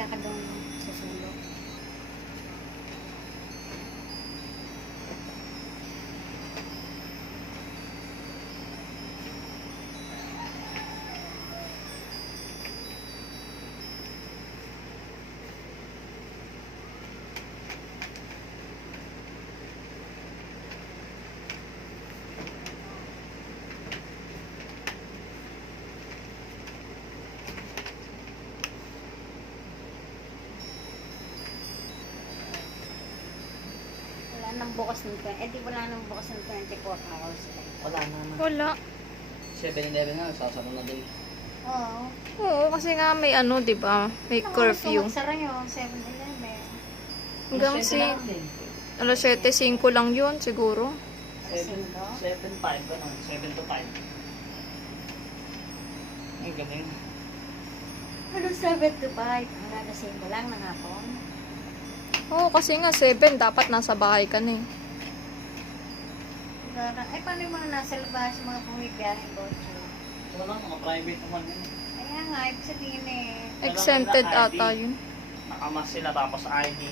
Higa ka doon sa sulok. Nang bukas ng wala nang bukas ng 24 hours. Wala naman. Wala. 7-Eleven na, sasara na din. Oo. Oo, kasi nga may ano, di ba? May curfew. Magsara yun, 7-Eleven. Hanggang Alas si 7 lang din. alas 7:05 lang yun, siguro. 7-5 ka na, 7 to 5. Ay, ganun. Ano 7 to 5? Hanggang na 5 lang ng hapon. Oo, kasi nga 7, dapat nasa bahay ka na eh. Ay, paano yung mga nasa labas, yung mga bumibiyahe kotse? Wala, mga private naman yun. Kaya nga, ibig sabihin eh. Exempted Wala ata ID. yun. Nakamas sila tapos ID.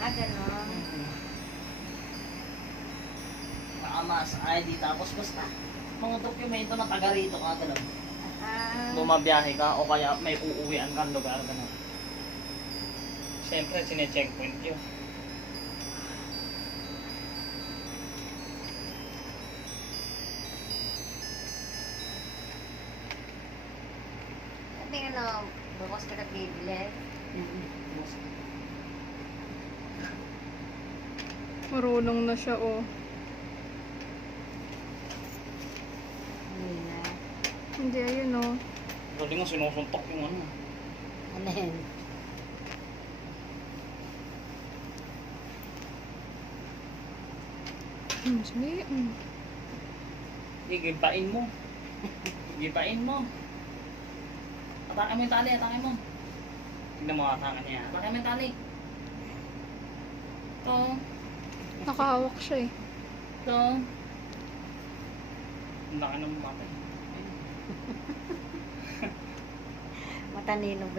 Ganon. Nakamas ID tapos basta mga dokumento na taga rito ka gano'n. Ah, Bumabiyahe ka o kaya may uuwian kang lugar gano'n. Siyempre, sine-checkpoint yun. hindi ano, bukas ka na bibili. Marunong na siya, oh. Hindi na. Hindi, ayun, oh. Galing nga sinusuntok yung ano. Ano yun? Sige, Gigipain mo. Gigipain mo. Atake mo yung tali, atake mo. Tignan mo atake niya. Atake mo yung tali. Ito. nakahawak siya eh. Ito. Ang laki ng mata. Matanino ba?